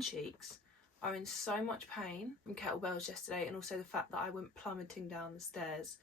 hand cheeks are in so much pain from kettlebells yesterday, and also the fact that I went plummeting down the stairs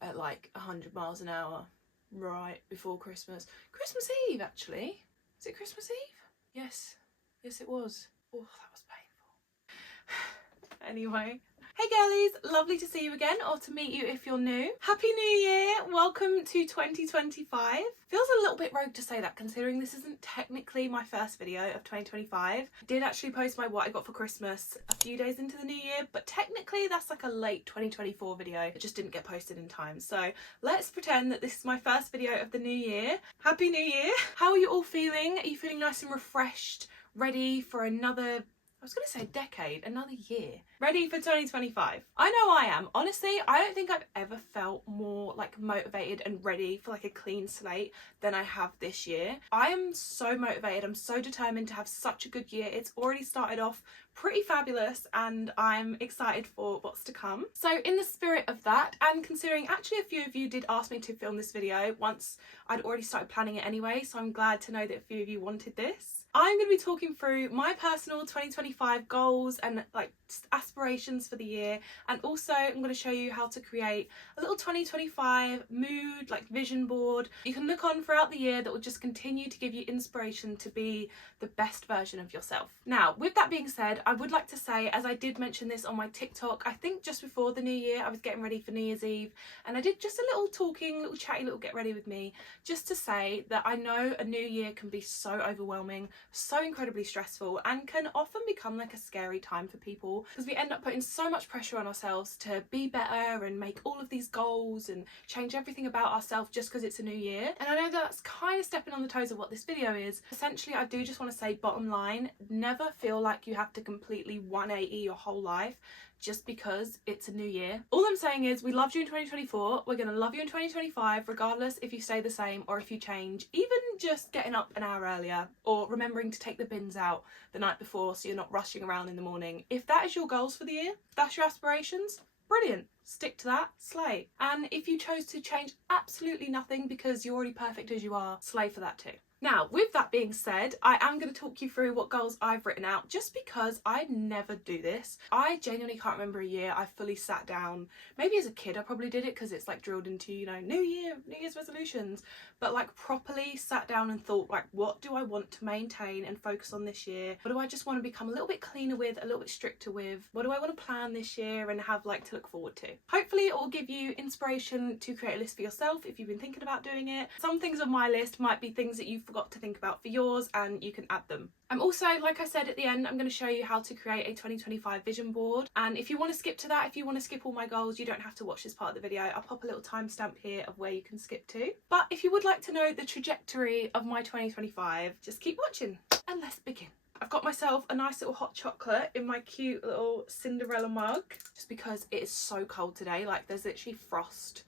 at like 100 miles an hour right before Christmas. Christmas Eve, actually. Is it Christmas Eve? Yes. Yes, it was. Oh, that was painful. Anyway. Hey girlies, lovely to see you again, or to meet you if you're new. Happy New Year, welcome to 2025. Feels a little bit rogue to say that, considering this isn't technically my first video of 2025. I did actually post my what I got for Christmas a few days into the new year, but technically that's like a late 2024 video. It just didn't get posted in time. So let's pretend that this is my first video of the new year. Happy New Year. How are you all feeling? Are you feeling nice and refreshed, ready for another, I was going to say decade, another year. Ready for 2025. I know I am. Honestly, I don't think I've ever felt more like motivated and ready for like a clean slate than I have this year. I am so motivated. I'm so determined to have such a good year. It's already started off pretty fabulous and I'm excited for what's to come. So in the spirit of that, and considering actually a few of you did ask me to film this video once I'd already started planning it anyway, so I'm glad to know that a few of you wanted this. I'm going to be talking through my personal 2025 goals and like aspirations for the year, and also I'm going to show you how to create a little 2025 mood, like vision board you can look on throughout the year that will just continue to give you inspiration to be the best version of yourself. Now, with that being said, I would like to say, as I did mention this on my TikTok, I think just before the new year, I was getting ready for New Year's Eve, and I did just a little talking, little chatty, little get ready with me, just to say that I know a new year can be so overwhelming, so incredibly stressful, and can often become like a scary time for people, because we end up putting so much pressure on ourselves to be better and make all of these goals and change everything about ourselves just because it's a new year. And I know that's kind of stepping on the toes of what this video is. Essentially, I do just want to say, bottom line, never feel like you have to completely 180 your whole life just because it's a new year. All I'm saying is we loved you in 2024, we're going to love you in 2025 regardless if you stay the same or if you change. Even just getting up an hour earlier, or remembering to take the bins out the night before so you're not rushing around in the morning. If that is your goals for the year, that's your aspirations, brilliant. Stick to that, slay. And if you chose to change absolutely nothing because you're already perfect as you are, slay for that too. Now, with that being said, I am going to talk you through what goals I've written out, just because I never do this. I genuinely can't remember a year I fully sat down. Maybe as a kid I probably did it because it's like drilled into, you know, New Year's resolutions, but like properly sat down and thought, like, what do I want to maintain and focus on this year? What do I just want to become a little bit cleaner with, a little bit stricter with? What do I want to plan this year and have like to look forward to? Hopefully it will give you inspiration to create a list for yourself if you've been thinking about doing it. Some things on my list might be things that you forgot to think about for yours, and you can add them. I'm also, like I said at the end, I'm going to show you how to create a 2025 vision board, and if you want to skip to that, if you want to skip all my goals, you don't have to watch this part of the video. I'll pop a little timestamp here of where you can skip to. But if you would like to know the trajectory of my 2025, just keep watching and let's begin. I've got myself a nice little hot chocolate in my cute little Cinderella mug, just because it is so cold today. Like, there's literally frost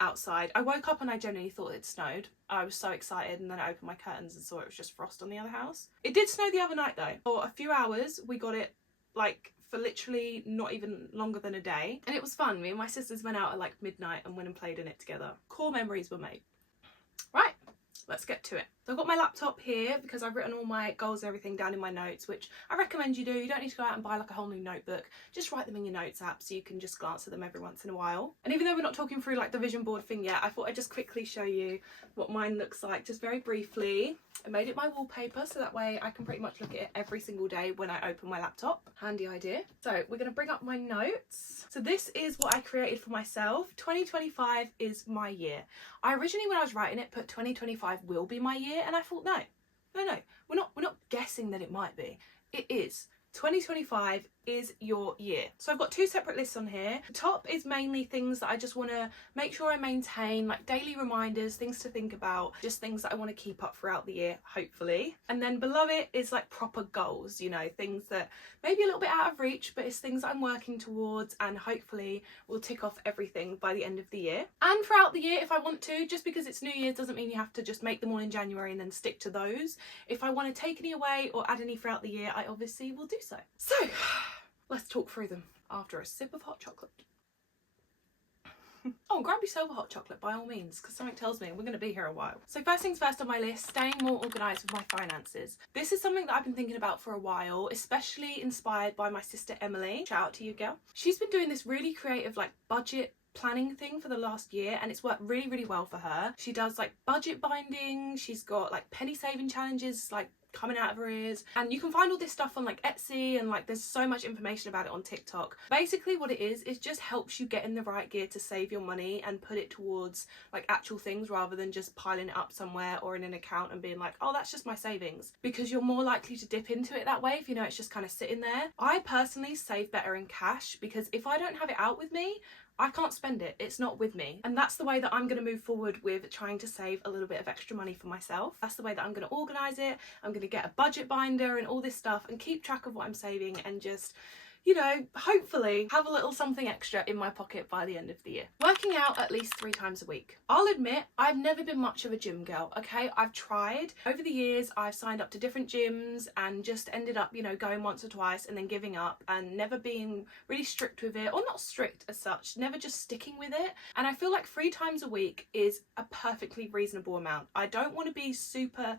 outside. I woke up and I genuinely thought it snowed. I was so excited, and then I opened my curtains and saw it was just frost on the other house. It did snow the other night though. For a few hours we got it, like for literally not even longer than a day, and it was fun. Me and my sisters went out at like midnight and went and played in it together. Core memories were made. Right, let's get to it. So I've got my laptop here because I've written all my goals and everything down in my notes, which I recommend you do. You don't need to go out and buy like a whole new notebook. Just write them in your notes app so you can just glance at them every once in a while. And even though we're not talking through like the vision board thing yet, I thought I'd just quickly show you what mine looks like, just very briefly. I made it my wallpaper so that way I can pretty much look at it every single day when I open my laptop. Handy idea. So we're going to bring up my notes. So this is what I created for myself. 2025 is my year. I originally, when I was writing it, put 2025 will be my year, and I thought no, we're not guessing that it might be. It is. 2025 is your year. So I've got two separate lists on here. The top is mainly things that I just want to make sure I maintain, like daily reminders, things to think about, just things that I want to keep up throughout the year, hopefully. And then below it is like proper goals, you know, things that maybe a little bit out of reach, but it's things that I'm working towards and hopefully will tick off everything by the end of the year. And throughout the year, if I want to, just because it's New Year doesn't mean you have to just make them all in January and then stick to those. If I want to take any away or add any throughout the year, I obviously will do so. So let's talk through them after a sip of hot chocolate. Oh, grab yourself a hot chocolate by all means, because something tells me we're going to be here a while. So first things first on my list, staying more organised with my finances. This is something that I've been thinking about for a while, especially inspired by my sister Emily. Shout out to you, girl. She's been doing this really creative like budget planning thing for the last year, and it's worked really well for her. She does like budget binding, she's got like penny saving challenges like coming out of her ears, and you can find all this stuff on like Etsy, and like there's so much information about it on TikTok. Basically what it is just helps you get in the right gear to save your money and put it towards like actual things, rather than just piling it up somewhere or in an account and being like, oh, that's just my savings, because you're more likely to dip into it that way if you know it's just kind of sitting there. I personally save better in cash, because if I don't have it out with me, I can't spend it. It's not with me. And that's the way that I'm going to move forward with trying to save a little bit of extra money for myself. That's the way that I'm going to organise it. I'm going to get a budget binder and all this stuff and keep track of what I'm saving, and just, you know, hopefully have a little something extra in my pocket by the end of the year. Working out at least 3 times a week. I'll admit, I've never been much of a gym girl, okay? I've tried. Over the years, I've signed up to different gyms and just ended up, you know, going once or twice and then giving up, and never being really strict with it, or not strict as such, never just sticking with it. And I feel like 3 times a week is a perfectly reasonable amount. I don't want to be super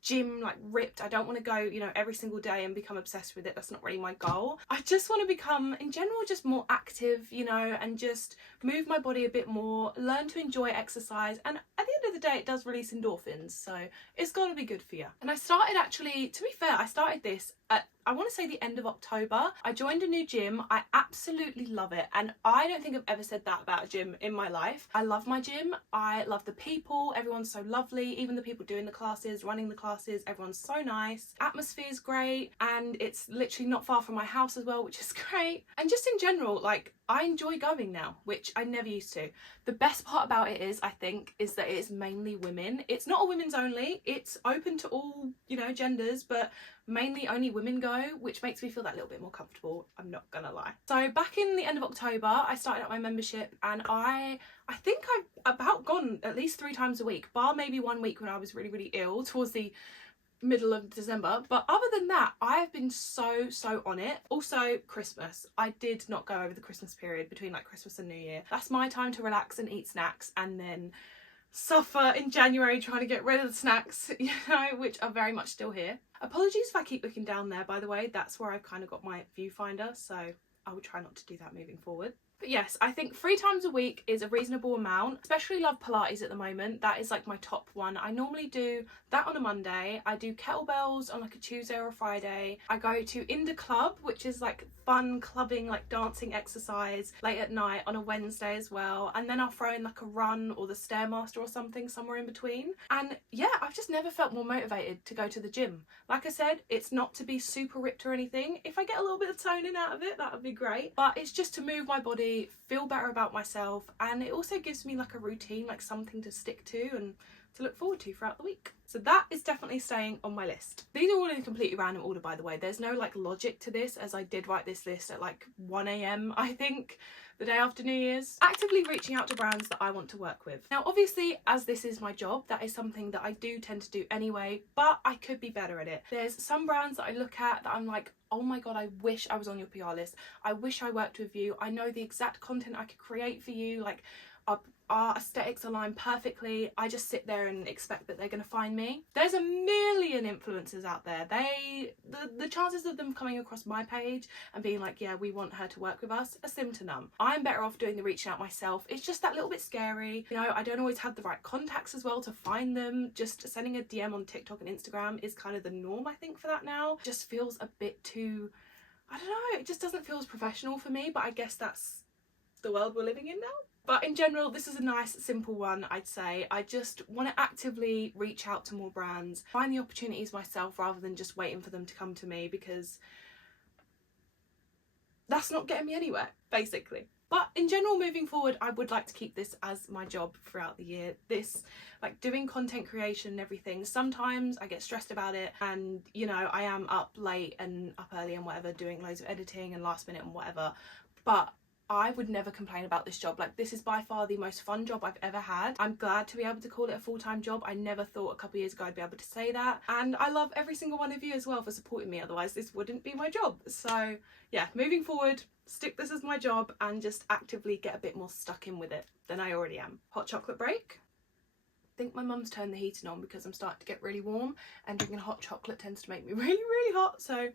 gym like ripped. I don't want to go, you know, every single day and become obsessed with it. That's not really my goal. I just want to become in general just more active, you know, and just move my body a bit more, learn to enjoy exercise, and at the end of the day it does release endorphins, so it's got to be good for you. And I started, actually, to be fair, I started this at, I want to say, the end of October. I joined a new gym. I absolutely love it, and I don't think I've ever said that about a gym in my life. I love my gym. I love the people. Everyone's so lovely. Even the people doing the classes, running the classes, everyone's so nice. Atmosphere's great, and it's literally not far from my house as well, which is great. And just in general, like, I enjoy going now, which I never used to. The best part about it is, I think, is that it is mainly women. It's not a women's only. It's open to all, you know, genders, but mainly only women go, which makes me feel that little bit more comfortable, I'm not gonna lie. So back in the end of October, I started up my membership, and I think I've about gone at least 3 times a week, bar maybe one week when I was really ill towards the middle of December. But other than that, I've been so on it. Also, Christmas, I did not go over the Christmas period between like Christmas and New Year. That's my time to relax and eat snacks, and then suffer in January trying to get rid of the snacks, you know, which are very much still here. Apologies if I keep looking down there, by the way. That's where I've kind of got my viewfinder, so I will try not to do that moving forward. But yes, I think 3 times a week is a reasonable amount. Especially love Pilates at the moment. That is like my top one. I normally do that on a Monday. I do kettlebells on like a Tuesday or a Friday. I go to Inda Club, which is like fun clubbing, like dancing exercise late at night on a Wednesday as well. And then I'll throw in like a run or the Stairmaster or something somewhere in between. And yeah, I've just never felt more motivated to go to the gym. Like I said, it's not to be super ripped or anything. If I get a little bit of toning out of it, that would be great. But it's just to move my body, feel better about myself, and it also gives me like a routine, like something to stick to and to look forward to throughout the week. So that is definitely staying on my list. These are all in a completely random order, by the way. There's no like logic to this, as I did write this list at like 1 AM, I think, the day after New Year's. Actively reaching out to brands that I want to work with. Now, obviously, as this is my job, that is something that I do tend to do anyway, but I could be better at it. There's some brands that I look at that I'm like, oh my god, I wish I was on your PR list. I wish I worked with you. I know the exact content I could create for you. Like, our aesthetics align perfectly. I just sit there and expect that they're going to find me. There's a million influencers out there. The chances of them coming across my page and being like, yeah, we want her to work with us, are slim to none. I'm better off doing the reaching out myself. It's just that little bit scary. You know, I don't always have the right contacts as well to find them. Just sending a DM on TikTok and Instagram is kind of the norm, I think, for that now. Just feels a bit too, I don't know, it just doesn't feel as professional for me, but I guess that's the world we're living in now. But in general, this is a nice, simple one, I'd say. I just want to actively reach out to more brands, find the opportunities myself rather than just waiting for them to come to me, because that's not getting me anywhere, basically. But in general, moving forward, I would like to keep this as my job throughout the year. This, like, doing content creation and everything. Sometimes I get stressed about it, and, you know, I am up late and up early and whatever, doing loads of editing and last minute and whatever. But I would never complain about this job. Like, this is by far the most fun job I've ever had. I'm glad to be able to call it a full-time job. I never thought a couple of years ago I'd be able to say that, and I love every single one of you as well for supporting me, otherwise this wouldn't be my job. So yeah, moving forward, stick this as my job and just actively get a bit more stuck in with it than I already am. Hot chocolate break. I think my mum's turned the heating on because I'm starting to get really warm, and drinking hot chocolate tends to make me really hot, so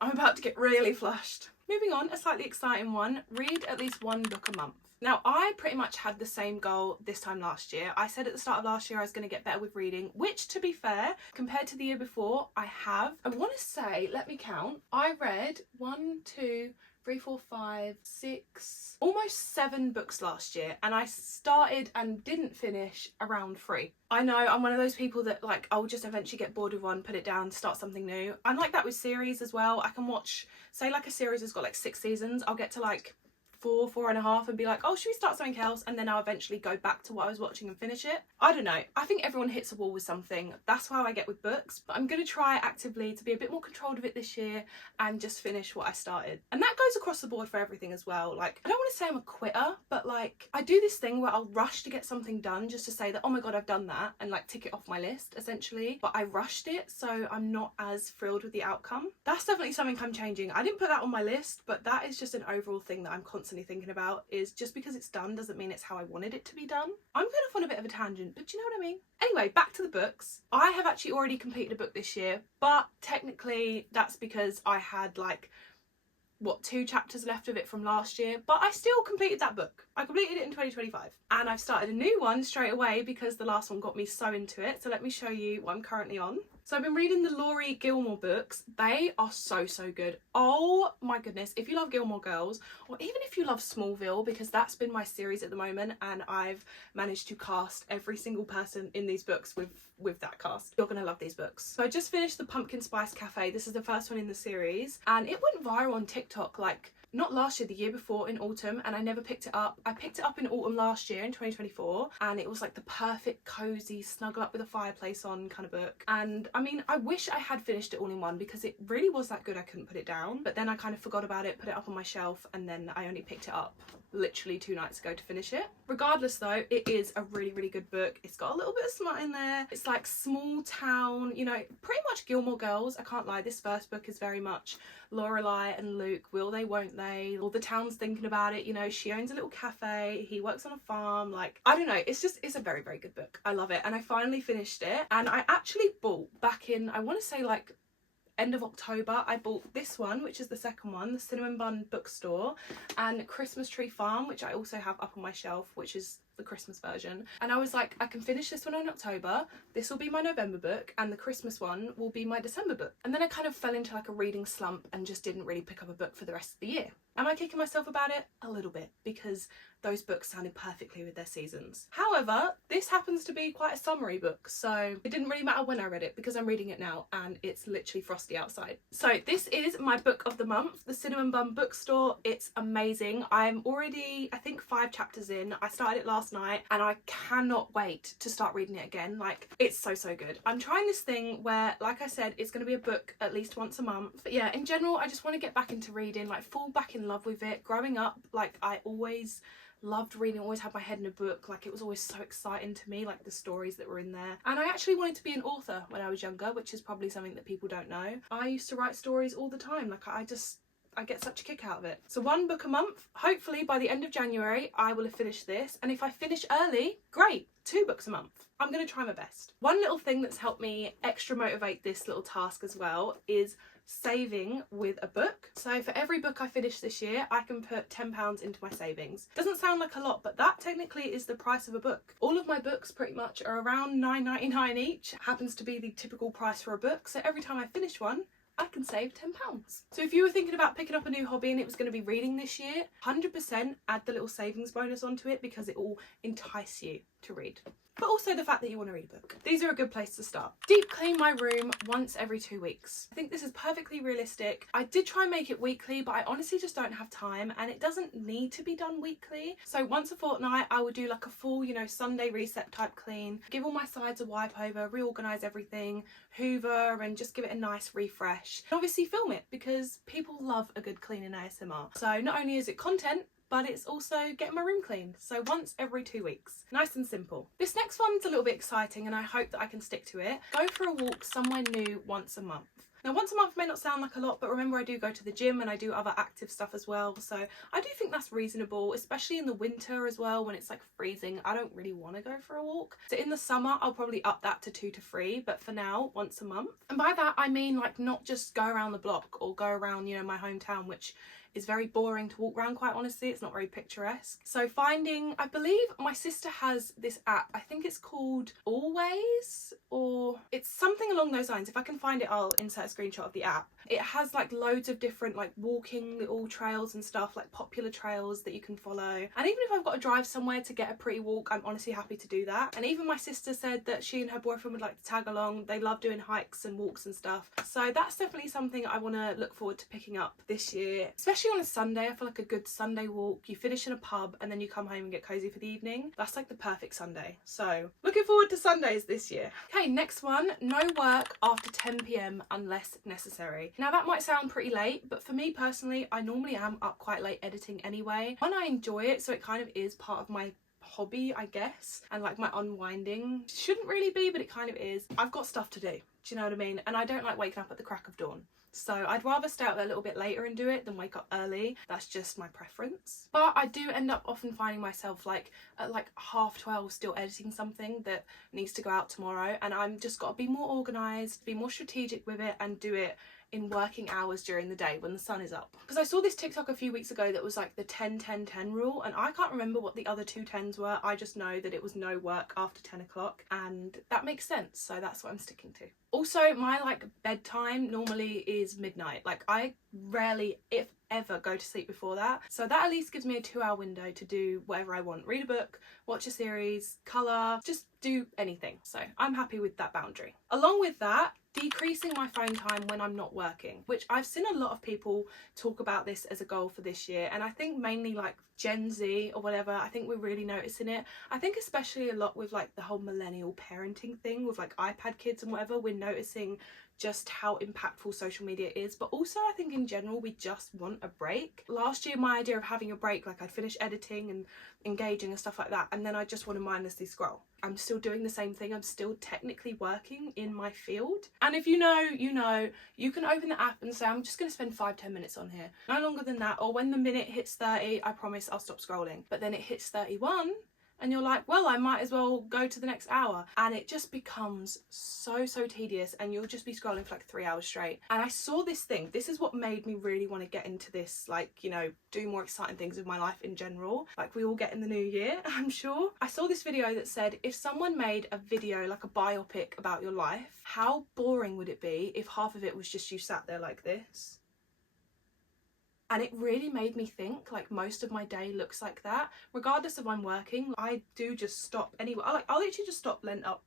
I'm about to get really flushed. Moving on, a slightly exciting one. Read at least one book a month. Now, I pretty much had the same goal this time last year. I said at the start of last year I was going to get better with reading, which, to be fair, compared to the year before, I have. I want to say, let me count, I read 1, 2, 3, 4, 5, 6, almost 7 books last year, and I started and didn't finish around 3. I know I'm one of those people that, like, I'll just eventually get bored with one, put it down, start something new. I'm like that with series as well. I can watch, say like a series has got like 6 seasons, I'll get to like 4, 4.5 and be like, oh, should we start something else? And then I'll eventually go back to what I was watching and finish it. I don't know. I think everyone hits a wall with something. That's how I get with books. But I'm going to try actively to be a bit more controlled of it this year and just finish what I started. And that goes across the board for everything as well. Like, I don't want to say I'm a quitter, but like, I do this thing where I'll rush to get something done just to say that, oh my God, I've done that, and like tick it off my list essentially. But I rushed it, so I'm not as thrilled with the outcome. That's definitely something I'm changing. I didn't put that on my list, but that is just an overall thing that I'm constantly thinking about, is just because it's done doesn't mean it's how I wanted it to be done. I'm going off on a bit of a tangent, but you know what I mean? Anyway, back to the books. I have actually already completed a book this year, but technically that's because I had like, what, 2 chapters left of it from last year, but I still completed that book. I completed it in 2025, and I've started a new one straight away because the last one got me so into it. So let me show you what I'm currently on. So I've been reading the Laurie Gilmore books. They are so good. Oh my goodness, if you love Gilmore Girls, or even if you love Smallville, because that's been my series at the moment, and I've managed to cast every single person in these books with that cast, you're gonna love these books. So I just finished the Pumpkin Spice Cafe. This is the first one in the series, and it went viral on TikTok, like, not last year, the year before, in autumn, and I never picked it up. I picked it up in autumn last year in 2024, and it was like the perfect cozy snuggle up with a fireplace on kind of book. And I mean, I wish I had finished it all in one because it really was that good I couldn't put it down, but then I kind of forgot about it, put it up on my shelf, and then I only picked it up literally 2 nights ago to finish it. Regardless though, it is a really good book. It's got a little bit of smut in there. It's like small town, you know, pretty much Gilmore Girls. I can't lie, this first book is very much Lorelai and Luke, will they, won't they? All the town's thinking about it, you know, she owns a little cafe, he works on a farm, like, I don't know, it's a very good book. I love it, and I finally finished it, and I actually bought back in, I want to say like end of October, I bought this one, which is the second one, the Cinnamon Bun Bookstore, and Christmas Tree Farm, which I also have up on my shelf, which is the Christmas version. And I was like, I can finish this one in October, this will be my November book, and the Christmas one will be my December book. And then I kind of fell into like a reading slump and just didn't really pick up a book for the rest of the year. Am I kicking myself about it? A little bit, because those books sounded perfectly with their seasons. However, this happens to be quite a summery book, so it didn't really matter when I read it because I'm reading it now and it's literally frosty outside. So this is my book of the month, the Cinnamon Bun Bookstore. It's amazing. I'm already, I think, 5 chapters in. I started it last night and I cannot wait to start reading it again. Like, it's so good. I'm trying this thing where, like I said, it's going to be a book at least once a month. But yeah, in general, I just want to get back into reading, like fall back in love with it. Growing up, like, I always loved reading, always had my head in a book, like it was always so exciting to me, like the stories that were in there. And I actually wanted to be an author when I was younger, which is probably something that people don't know. I used to write stories all the time, like I get such a kick out of it. So 1 book a month. Hopefully by the end of January I will have finished this, and if I finish early, great, 2 books a month. I'm going to try my best. One little thing that's helped me extra motivate this little task as well is saving with a book. So for every book I finish this year, I can put £10 into my savings. Doesn't sound like a lot, but that technically is the price of a book. All of my books pretty much are around £9.99 each. Happens to be the typical price for a book, so every time I finish one, I can save £10. So if you were thinking about picking up a new hobby and it was going to be reading this year, 100% add the little savings bonus onto it because it will entice you to read. But also the fact that you want to read a book. These are a good place to start. Deep clean my room once every 2 weeks. I think this is perfectly realistic. I did try and make it weekly, but I honestly just don't have time, and it doesn't need to be done weekly. So once a fortnight, I would do like a full, you know, Sunday reset type clean, give all my sides a wipe over, reorganize everything, hoover, and just give it a nice refresh. And obviously film it because people love a good clean in ASMR. So not only is it content, but it's also getting my room cleaned. So once every 2 weeks. Nice and simple. This next one's a little bit exciting and I hope that I can stick to it. Go for a walk somewhere new once a month. Now, once a month may not sound like a lot, but remember I do go to the gym and I do other active stuff as well. So I do think that's reasonable, especially in the winter as well, when it's like freezing. I don't really want to go for a walk. So in the summer, I'll probably up that to 2 to 3, but for now, once a month. And by that, I mean like not just go around the block or go around, you know, my hometown, which is very boring to walk around, quite honestly. It's not very picturesque. So finding, I believe my sister has this app, I think it's called Always, or it's something along those lines. If I can find it, I'll insert a screenshot of the app. It has like loads of different like walking little trails and stuff, like popular trails that you can follow. And even if I've got to drive somewhere to get a pretty walk, I'm honestly happy to do that. And even my sister said that she and her boyfriend would like to tag along. They love doing hikes and walks and stuff. So that's definitely something I want to look forward to picking up this year, especially on a Sunday. I feel like a good Sunday walk, you finish in a pub and then you come home and get cozy for the evening. That's like the perfect Sunday. So looking forward to Sundays this year. Okay, next one, no work after 10 p.m. unless necessary. Now that might sound pretty late, but for me personally, I normally am up quite late editing anyway. And I enjoy it, so it kind of is part of my hobby, I guess, and like my unwinding. Shouldn't really be, but it kind of is. I've got stuff to do, do you know what I mean? And I don't like waking up at the crack of dawn. So I'd rather stay out there a little bit later and do it than wake up early. That's just my preference. But I do end up often finding myself like at like 12:30 still editing something that needs to go out tomorrow, and I'm just got to be more organised, be more strategic with it and do it in working hours during the day when the sun is up. Because I saw this TikTok a few weeks ago that was like the 10-10-10 rule, and I can't remember what the other 2 10s were. I just know that it was no work after 10 o'clock, and that makes sense, so that's what I'm sticking to. Also, my like bedtime normally is midnight. Like I rarely, if ever, go to sleep before that, so that at least gives me a 2-hour window to do whatever I want. Read a book, watch a series, colour, just do anything. So I'm happy with that boundary. Along with that, decreasing my phone time when I'm not working, which I've seen a lot of people talk about this as a goal for this year, and I think mainly like Gen Z or whatever, I think we're really noticing it. I think especially a lot with like the whole millennial parenting thing with like iPad kids and whatever, we're noticing just how impactful social media is. But also I think in general we just want a break. Last year my idea of having a break, like I'd finish editing and engaging and stuff like that, and then I just want to mindlessly scroll. I'm still doing the same thing. I'm still technically working in my field, and if you know, you know, you can open the app and say I'm just going to spend 5-10 minutes on here, no longer than that. Or when the minute hits 30, I promise I'll stop scrolling. But then it hits 31 and you're like, well, I might as well go to the next hour, and it just becomes so tedious, and you'll just be scrolling for like 3 hours straight. And I saw this thing, this is what made me really want to get into this, like, you know, do more exciting things with my life in general, like we all get in the new year, I'm sure. I saw this video that said if someone made a video like a biopic about your life, how boring would it be if half of it was just you sat there like this? And it really made me think, like, most of my day looks like that. Regardless of I'm working, I do just stop anywhere. I'll literally just stop leant up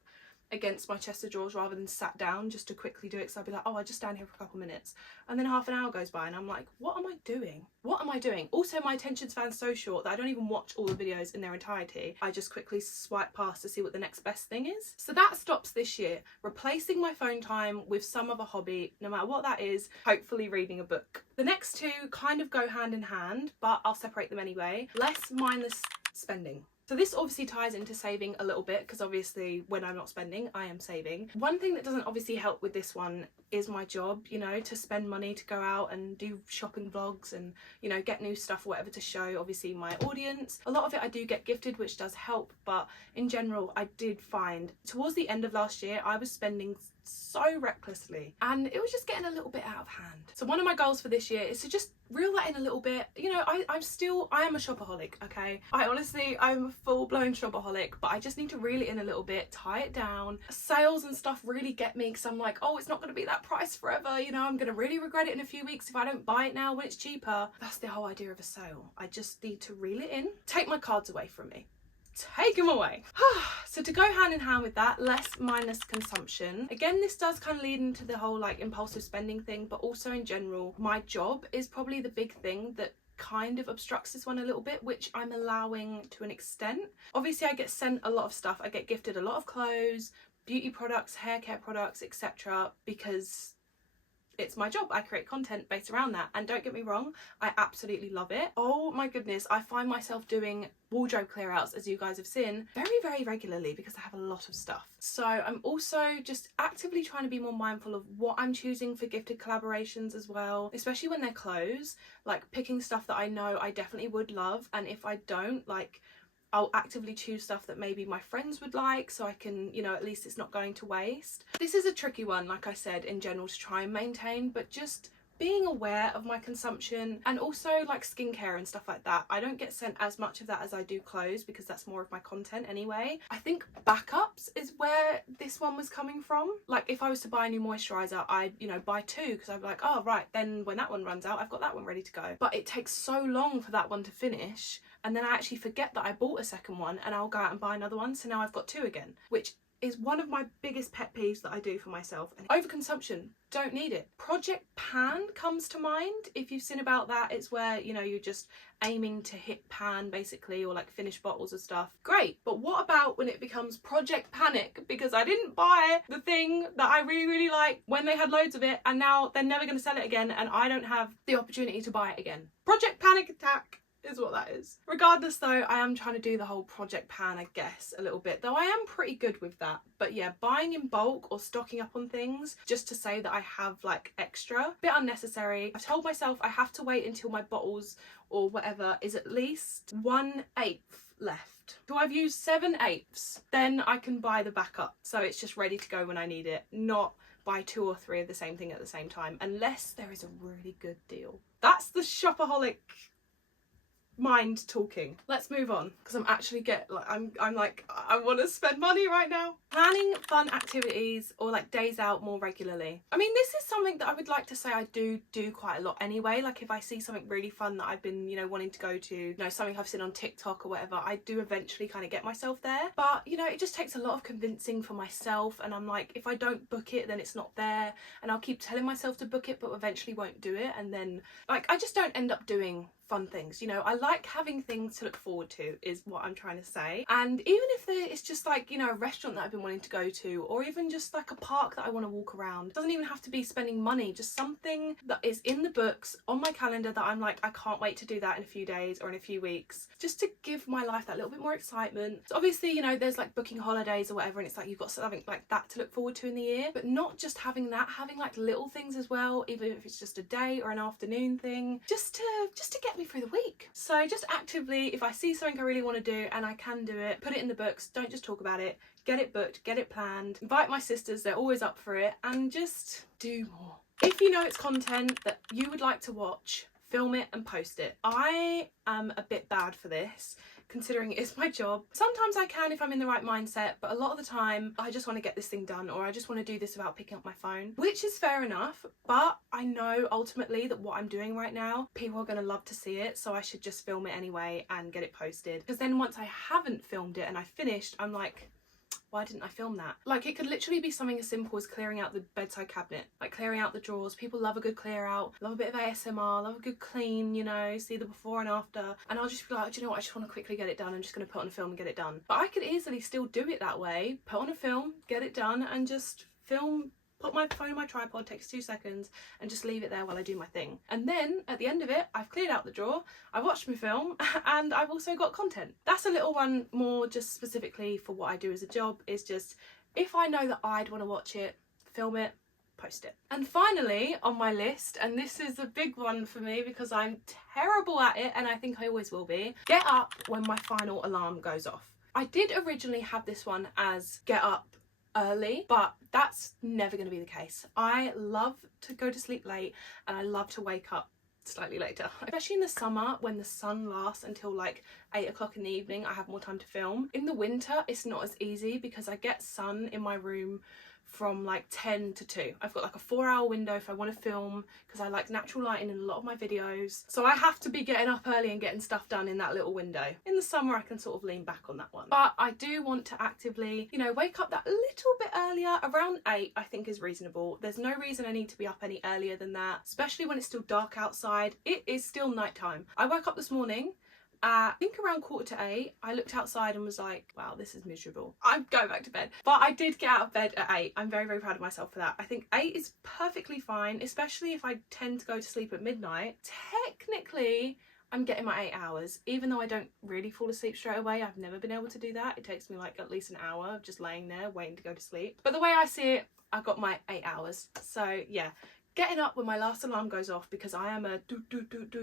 against my chest of drawers rather than sat down just to quickly do it. So I'll be like, oh, I'll just stand here for a couple minutes. And then half an hour goes by and I'm like, what am I doing? What am I doing? Also, my attention span's so short that I don't even watch all the videos in their entirety. I just quickly swipe past to see what the next best thing is. So that stops this year. Replacing my phone time with some other hobby, no matter what that is, hopefully reading a book. The next two kind of go hand in hand, but I'll separate them anyway. Less mindless spending. So this obviously ties into saving a little bit, because obviously when I'm not spending, I am saving. One thing that doesn't obviously help with this one is my job, you know, to spend money to go out and do shopping vlogs and, you know, get new stuff or whatever to show obviously my audience. A lot of it I do get gifted, which does help, but in general I did find towards the end of last year I was spending so recklessly and it was just getting a little bit out of hand. So one of my goals for this year is to just reel that in a little bit. You know, I am a shopaholic, okay? I'm a full-blown shopaholic, but I just need to reel it in a little bit, tie it down. Sales and stuff really get me, because I'm like, oh, it's not going to be that price forever, you know, I'm going to really regret it in a few weeks if I don't buy it now when it's cheaper. That's the whole idea of a sale. I just need to reel it in, take my cards away from me. Take them away. So to go hand in hand with that, less mindless consumption. Again, this does kind of lead into the whole like impulsive spending thing, but also in general, my job is probably the big thing that kind of obstructs this one a little bit, which I'm allowing to an extent. Obviously I get sent a lot of stuff. I get gifted a lot of clothes, beauty products, hair care products, etc., because it's my job. I create content based around that, and don't get me wrong, I absolutely love it. Oh my goodness, I find myself doing wardrobe clear outs, as you guys have seen, very regularly because I have a lot of stuff. So I'm also just actively trying to be more mindful of what I'm choosing for gifted collaborations as well, especially when they're clothes, like picking stuff that I know I definitely would love, and if I don't, like, I'll actively choose stuff that maybe my friends would like, so I can, you know, at least it's not going to waste. This is a tricky one, like I said, in general, to try and maintain, but just being aware of my consumption, and also like skincare and stuff like that. I don't get sent as much of that as I do clothes because that's more of my content anyway. I think backups is where this one was coming from. Like if I was to buy a new moisturiser, I, you know, buy two because I'm like, oh right, then when that one runs out, I've got that one ready to go. But it takes so long for that one to finish, and then I actually forget that I bought a second one, and I'll go out and buy another one, so now I've got two again, which is one of my biggest pet peeves that I do for myself. And overconsumption, don't need it. Project Pan comes to mind. If you've seen about that, it's where, you know, you're just aiming to hit pan basically, or like finish bottles of stuff. Great, but what about when it becomes Project Panic because I didn't buy the thing that I really like when they had loads of it, and now they're never going to sell it again and I don't have the opportunity to buy it again. Project Panic attack is what that is. Regardless though, I am trying to do the whole Project Pan, I guess, a little bit, though I am pretty good with that. But yeah, buying in bulk or stocking up on things just to say that I have like extra, a bit unnecessary. I've told myself I have to wait until my bottles or whatever is at least 1/8 left. So I've used 7/8, then I can buy the backup, so it's just ready to go when I need it, not buy 2 or 3 of the same thing at the same time, unless there is a really good deal. That's the shopaholic mind talking. Let's move on, because I'm actually I'm like, I want to spend money right now. Planning fun activities or like days out more regularly. I mean, this is something that I would like to say I do quite a lot anyway. Like if I see something really fun that I've been, you know, wanting to go to, you know, something I've seen on TikTok or whatever, I do eventually kind of get myself there. But, you know, it just takes a lot of convincing for myself, and I'm like, if I don't book it, then it's not there, and I'll keep telling myself to book it but eventually won't do it, and then like I just don't end up doing fun things. You know, I like having things to look forward to is what I'm trying to say. And even if it's just like, you know, a restaurant that I've been wanting to go to, or even just like a park that I want to walk around, it doesn't even have to be spending money, just something that is in the books on my calendar that I'm like, I can't wait to do that in a few days or in a few weeks, just to give my life that little bit more excitement. So obviously, you know, there's like booking holidays or whatever, and it's like you've got something like that to look forward to in the year, but not just having that, having like little things as well, even if it's just a day or an afternoon thing, just to get me through the week. So just actively, if I see something I really want to do and I can do it, put it in the books, don't just talk about it, get it booked, get it planned, invite my sisters, they're always up for it, and just do more. If you know it's content that you would like to watch, film it and post it. I am a bit bad for this, considering it is my job. Sometimes I can if I'm in the right mindset, but a lot of the time I just want to get this thing done, or I just want to do this without picking up my phone, which is fair enough, but I know ultimately that what I'm doing right now, people are going to love to see it, so I should just film it anyway and get it posted. Because then once I haven't filmed it and I finished, I'm like, why didn't I film that? Like, it could literally be something as simple as clearing out the bedside cabinet, like clearing out the drawers. People love a good clear out, love a bit of ASMR, love a good clean, you know, see the before and after. And I'll just be like, do you know what, I just want to quickly get it done. I'm just going to put on a film and get it done. But I could easily still do it that way, put on a film, get it done, and just film, put my phone on my tripod, takes 2 seconds, and just leave it there while I do my thing. And then at the end of it, I've cleared out the drawer, I watched my film, and I've also got content. That's a little one more just specifically for what I do as a job, is just if I know that I'd want to watch it, film it, post it. And finally on my list, and this is a big one for me because I'm terrible at it and I think I always will be, get up when my final alarm goes off. I did originally have this one as get up early, but that's never going to be the case. I love to go to sleep late and I love to wake up slightly later, especially in the summer when the sun lasts until like 8 o'clock in the evening. I have more time to film. In the winter it's not as easy because I get sun in my room from like 10 to 2. I've got like a 4-hour window if I want to film, because I like natural lighting in a lot of my videos, so I have to be getting up early and getting stuff done in that little window. In the summer I can sort of lean back on that one, but I do want to actively, you know, wake up that little bit earlier. Around 8 I think is reasonable. There's no reason I need to be up any earlier than that, especially when it's still dark outside. It is still nighttime. I woke up this morning at, I think, around 7:45. I looked outside and was like, wow, this is miserable. I'm going back to bed. But I did get out of bed at 8. I'm very, very proud of myself for that. I think 8 is perfectly fine, especially if I tend to go to sleep at midnight. Technically, I'm getting my 8 hours, even though I don't really fall asleep straight away. I've never been able to do that. It takes me like at least an hour of just laying there waiting to go to sleep. But the way I see it, I've got my 8 hours. So yeah, getting up when my last alarm goes off, because I am a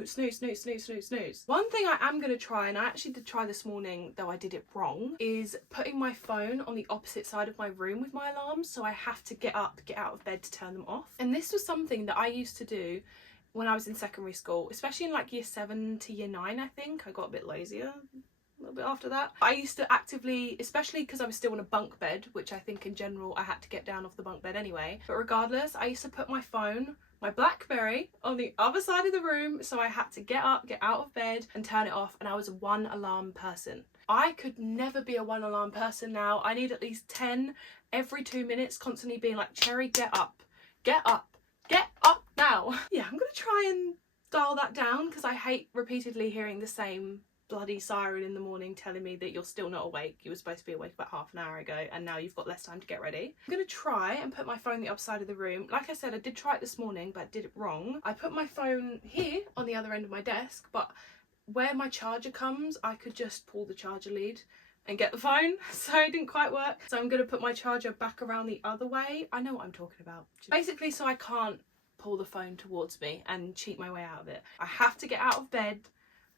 snooze, snooze, snooze, snooze, snooze. One thing I am going to try, and I actually did try this morning, though I did it wrong, is putting my phone on the opposite side of my room with my alarms, so I have to get up, get out of bed to turn them off. And this was something that I used to do when I was in secondary school, especially in like year 7 to year 9, I think. I got a bit lazier a little bit after that. I used to actively, especially because I was still in a bunk bed, which I think in general I had to get down off the bunk bed anyway, but regardless, I used to put my phone, my BlackBerry, on the other side of the room, so I had to get up, get out of bed and turn it off, and I was a 1 alarm person. I could never be a 1 alarm person now. I need at least 10 every 2 minutes, constantly being like, Cherrie, get up, get up, get up now. Yeah, I'm gonna try and dial that down, because I hate repeatedly hearing the same bloody siren in the morning telling me that you're still not awake. You were supposed to be awake about half an hour ago and now you've got less time to get ready. I'm gonna try and put my phone the other side of the room. Like I said, I did try it this morning, but I did it wrong. I put my phone here on the other end of my desk, but where my charger comes, I could just pull the charger lead and get the phone, so it didn't quite work. So I'm gonna put my charger back around the other way. I know what I'm talking about. Basically, so I can't pull the phone towards me and cheat my way out of it. I have to get out of bed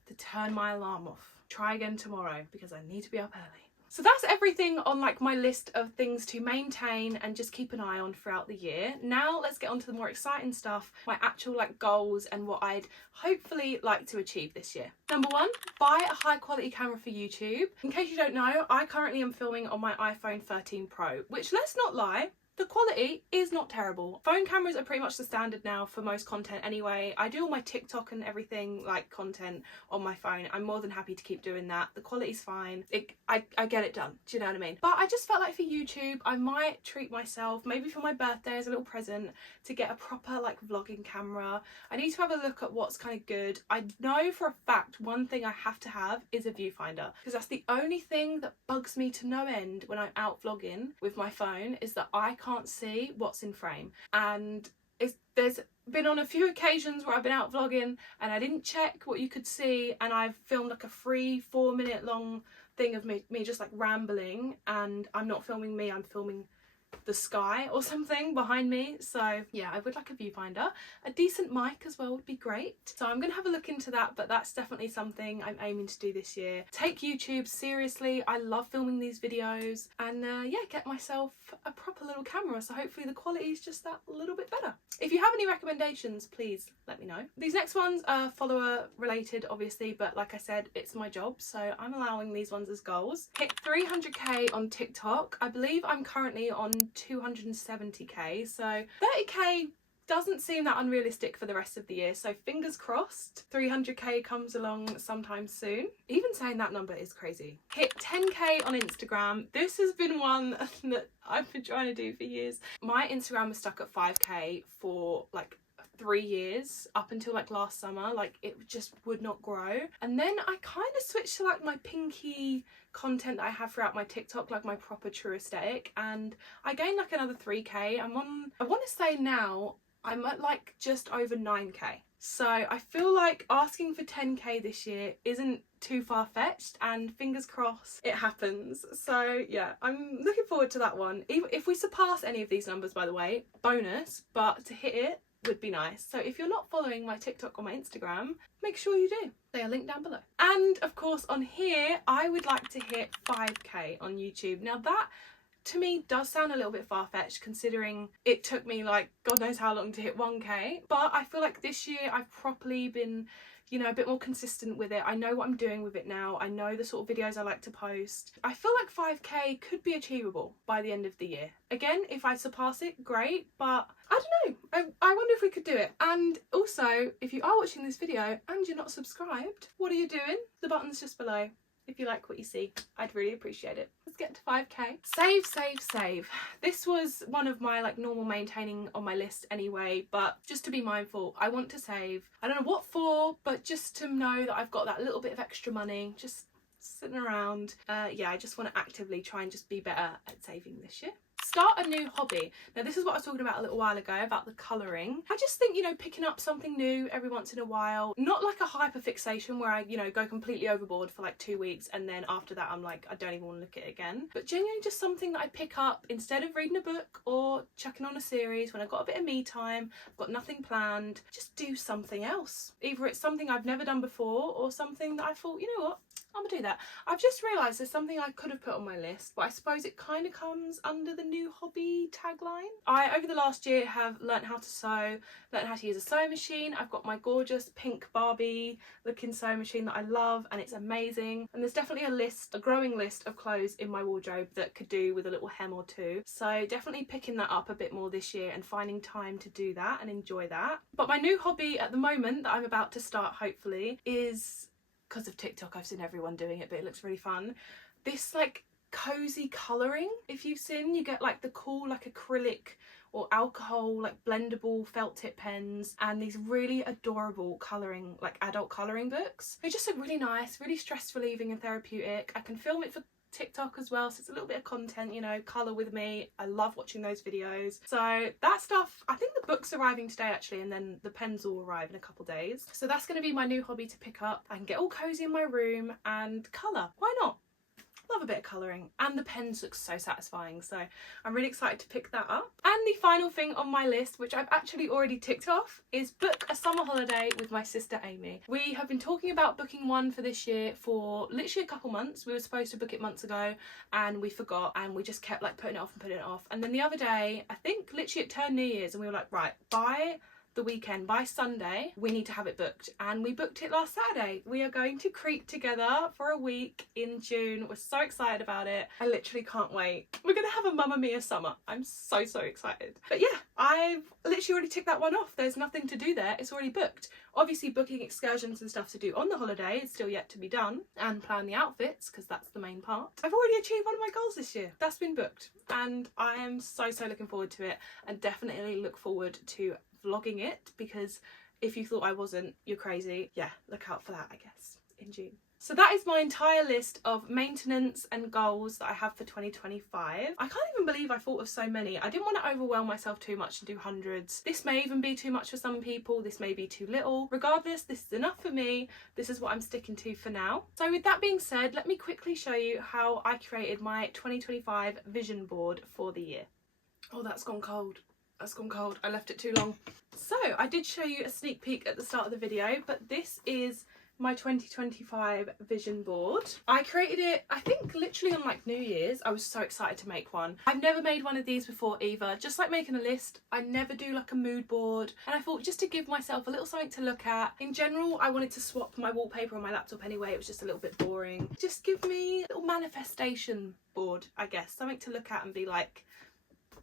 to turn my alarm off. Try again tomorrow, because I need to be up early. So that's everything on like my list of things to maintain and just keep an eye on throughout the year. Now let's get on to the more exciting stuff, my actual like goals and what I'd hopefully like to achieve this year. Number 1, buy a high quality camera for YouTube. In case you don't know, I currently am filming on my iPhone 13 Pro, which, let's not lie, the quality is not terrible. Phone cameras are pretty much the standard now for most content anyway. I do all my TikTok and everything, like content, on my phone. I'm more than happy to keep doing that. The quality's fine. I get it done. Do you know what I mean? But I just felt like for YouTube, I might treat myself, maybe for my birthday as a little present, to get a proper like vlogging camera. I need to have a look at what's kind of good. I know for a fact one thing I have to have is a viewfinder, because that's the only thing that bugs me to no end when I'm out vlogging with my phone, is that I can't see what's in frame. And there's been on a few occasions where I've been out vlogging and I didn't check what you could see, and I've filmed like a 3-4 minute long thing of me just like rambling, and I'm not filming me, I'm filming the sky or something behind me. So yeah, I would like a viewfinder. A decent mic as well would be great. So I'm gonna have a look into that, but that's definitely something I'm aiming to do this year. Take YouTube seriously. I love filming these videos, and yeah, get myself a proper little camera, so hopefully the quality is just that little bit better. If you have any recommendations, please let me know. These next ones are follower related obviously, but like I said, it's my job, so I'm allowing these ones as goals. Hit 300k on TikTok. I believe I'm currently on 270k, so 30k doesn't seem that unrealistic for the rest of the year, so fingers crossed 300k comes along sometime soon. Even saying that number is crazy. Hit 10k on Instagram. This has been one that I've been trying to do for years. My Instagram was stuck at 5k for like 3 years, up until like last summer. Like, it just would not grow, and then I kind of switched to like my pinky content that I have throughout my TikTok, like my proper true aesthetic, and I gained like another 3k. I'm on, I want to say now I'm at like just over 9k, so I feel like asking for 10k this year isn't too far-fetched, and fingers crossed it happens. So yeah, I'm looking forward to that one. Even if we surpass any of these numbers, by the way, bonus, but to hit it would be nice. So if you're not following my TikTok or my Instagram, make sure you do. They are linked down below. And of course on here, I would like to hit 5k on YouTube. Now that to me does sound a little bit far-fetched, considering it took me like God knows how long to hit 1k, but I feel like this year I've properly been, you know, a bit more consistent with it. I know what I'm doing with it now. I know the sort of videos I like to post. I feel like 5k could be achievable by the end of the year. Again, if I surpass it, great, but I don't know. I wonder if we could do it. And also, if you are watching this video and you're not subscribed, what are you doing? The button's just below. if you like what you see. I'd really appreciate it. Let's get to 5k. Save, save, save. This was one of my like normal maintaining on my list anyway, but just to be mindful, I want to save. I don't know what for, but just to know that I've got that little bit of extra money just sitting around. Yeah, I just want to actively try and just be better at saving this year. Start a new hobby. Now this is what I was talking about a little while ago about the colouring. I just think, you know, picking up something new every once in a while, not like a hyper fixation where I, you know, go completely overboard for like 2 weeks and then after that I'm like, I don't even want to look at it again, but genuinely just something that I pick up instead of reading a book or chucking on a series when I've got a bit of me time, I've got nothing planned, just do something else. Either it's something I've never done before or something that I thought, you know what, I'm gonna do that. I've just realised there's something I could have put on my list, but I suppose it kind of comes under the new hobby tagline. I, over the last year, have learnt how to sew, learnt how to use a sewing machine. I've got my gorgeous pink Barbie looking sewing machine that I love and it's amazing. And there's definitely a growing list of clothes in my wardrobe that could do with a little hem or two. So definitely picking that up a bit more this year and finding time to do that and enjoy that. But my new hobby at the moment that I'm about to start, hopefully, is, because of TikTok, I've seen everyone doing it, but it looks really fun. This like cozy colouring. If you've seen, you get like the cool like acrylic or alcohol like blendable felt tip pens and these really adorable colouring, like adult colouring books. They just look really nice, really stress relieving and therapeutic. I can film it for TikTok as well, so it's a little bit of content, you know, colour with me. I love watching those videos. So that stuff, I think the book's arriving today actually, and then the pens will arrive in a couple days. So that's going to be my new hobby to pick up. I can get all cosy in my room and colour. Why not? Love a bit of colouring, and the pens look so satisfying, so I'm really excited to pick that up. And the final thing on my list, which I've actually already ticked off, is book a summer holiday with my sister Amy. We have been talking about booking one for this year for literally a couple months. We were supposed to book it months ago and we forgot, and we just kept like putting it off and putting it off, and then the other day, I think literally it turned New Year's and we were like, right, by the weekend, by Sunday, we need to have it booked, and we booked it last Saturday. We are going to Crete together for a week in June. We're so excited about it. I literally can't wait. We're gonna have a Mamma Mia summer. I'm so excited. But yeah, I've literally already ticked that one off. There's nothing to do there, it's already booked. Obviously booking excursions and stuff to do on the holiday is still yet to be done, and plan the outfits, because that's the main part. I've already achieved one of my goals this year. That's been booked and I am so looking forward to it, and definitely look forward to vlogging it, because if you thought I wasn't, you're crazy. Yeah, look out for that, I guess, in June. So that is my entire list of maintenance and goals that I have for 2025. I can't even believe I thought of so many. I didn't want to overwhelm myself too much and do hundreds. This may even be too much for some people. This may be too little. Regardless, this is enough for me. This is what I'm sticking to for now. So with that being said, let me quickly show you how I created my 2025 vision board for the year. Oh, that's gone cold. That's gone cold. I left it too long. So I did show you a sneak peek at the start of the video, but this is my 2025 vision board. I created it, I think, literally on like New Year's. I was so excited to make one. I've never made one of these before either. Just like making a list, I never do like a mood board, and I thought just to give myself a little something to look at. In general, I wanted to swap my wallpaper on my laptop anyway. It was just a little bit boring. Just give me a little manifestation board, I guess. Something to look at and be like,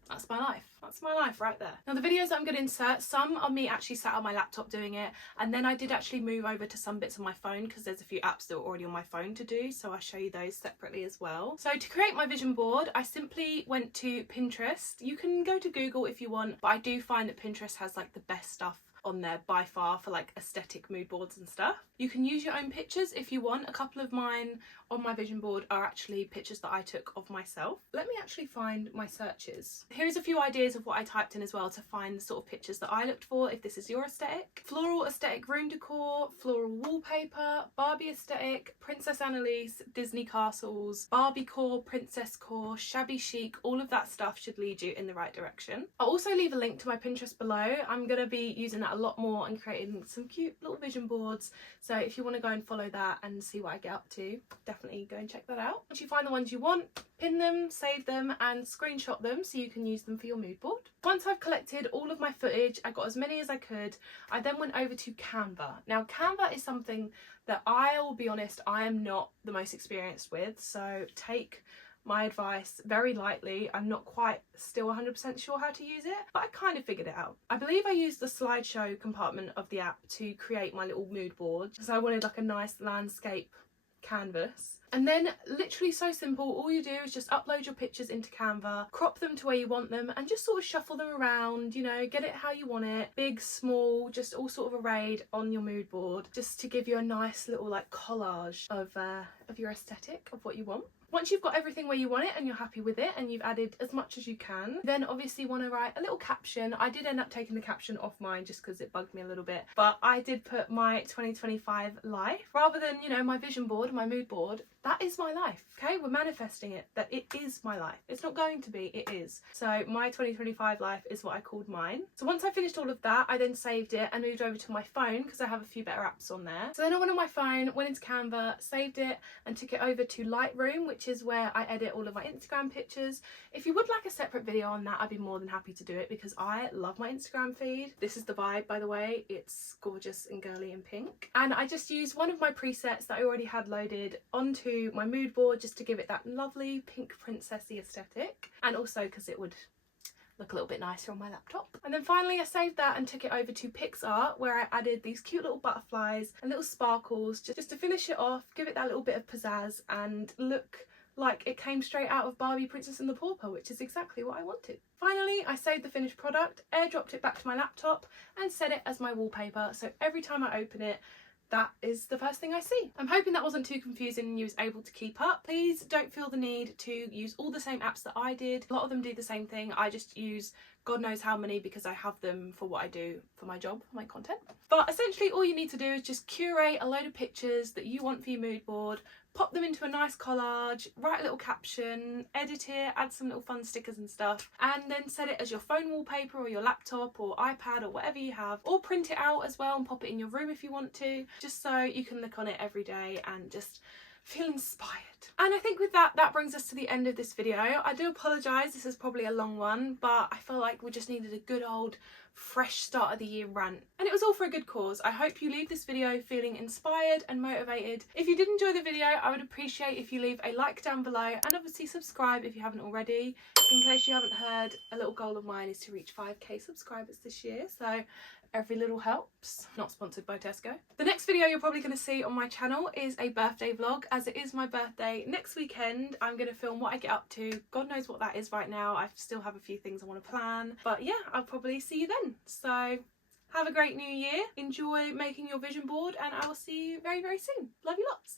that's my life. That's my life right there. Now the videos that I'm going to insert, some are me actually sat on my laptop doing it, and then I did actually move over to some bits on my phone because there's a few apps that were already on my phone to do, so I'll show you those separately as well. So to create my vision board, I simply went to Pinterest. You can go to Google if you want, but I do find that Pinterest has like the best stuff on there by far for like aesthetic mood boards and stuff. You can use your own pictures if you want. A couple of mine on my vision board are actually pictures that I took of myself. Let me actually find my searches. Here's a few ideas of what I typed in as well to find the sort of pictures that I looked for if this is your aesthetic. Floral aesthetic room decor, floral wallpaper, Barbie aesthetic, Princess Annalise, Disney castles, Barbie core, princess core, shabby chic, all of that stuff should lead you in the right direction. I'll also leave a link to my Pinterest below. I'm going to be using that a lot more and creating some cute little vision boards. So if you want to go and follow that and see what I get up to, definitely go and check that out. Once you find the ones you want, pin them, save them and screenshot them so you can use them for your mood board. Once I've collected all of my footage, I got as many as I could, I then went over to Canva. Now Canva is something that I'll be honest, I am not the most experienced with, so take my advice very lightly. I'm not quite still 100% sure how to use it, but I kind of figured it out. I believe I used the slideshow compartment of the app to create my little mood board because I wanted like a nice landscape canvas. And then literally so simple, all you do is just upload your pictures into Canva, crop them to where you want them and just sort of shuffle them around, you know, get it how you want it, big, small, just all sort of arrayed on your mood board, just to give you a nice little like collage of your aesthetic of what you want. Once you've got everything where you want it and you're happy with it and you've added as much as you can, then obviously want to write a little caption. I did end up taking the caption off mine just because it bugged me a little bit, but I did put my 2025 life rather than, you know, my vision board, my mood board. That is my life, okay? We're manifesting it, that it is my life. It's not going to be, it is. So my 2025 life is what I called mine. So once I finished all of that, I then saved it and moved over to my phone because I have a few better apps on there. So then I went on my phone, went into Canva, saved it and took it over to Lightroom, which is where I edit all of my Instagram pictures. If you would like a separate video on that, I'd be more than happy to do it because I love my Instagram feed. This is the vibe, by the way. It's gorgeous and girly and pink. And I just used one of my presets that I already had loaded onto my mood board just to give it that lovely pink princessy aesthetic, and also because it would look a little bit nicer on my laptop. And then finally I saved that and took it over to PixArt, where I added these cute little butterflies and little sparkles just to finish it off, give it that little bit of pizzazz and look like it came straight out of Barbie Princess and the Pauper, which is exactly what I wanted. Finally, I saved the finished product, airdropped it back to my laptop and set it as my wallpaper, so every time I open it, that is the first thing I see. I'm hoping that wasn't too confusing and you was able to keep up. Please don't feel the need to use all the same apps that I did. A lot of them do the same thing. I just use God knows how many because I have them for what I do for my job, for my content. But essentially all you need to do is just curate a load of pictures that you want for your mood board, pop them into a nice collage, write a little caption, edit it, add some little fun stickers and stuff, and then set it as your phone wallpaper or your laptop or iPad or whatever you have, or print it out as well and pop it in your room if you want to, just so you can look on it every day and just feel inspired. And I think with that brings us to the end of this video. I do apologise, this is probably a long one, but I feel like we just needed a good old fresh start of the year rant, and it was all for a good cause. I hope you leave this video feeling inspired and motivated. If you did enjoy the video, I would appreciate if you leave a like down below and obviously subscribe if you haven't already. In case you haven't heard, a little goal of mine is to reach 5k subscribers this year, so every little helps. Not sponsored by Tesco. The next video you're probably going to see on my channel is a birthday vlog, as it is my birthday next weekend. I'm going to film what I get up to. God knows what that is right now. I still have a few things I want to plan, but yeah, I'll probably see you then. So have a great new year, enjoy making your vision board, and I will see you very, very soon. Love you lots.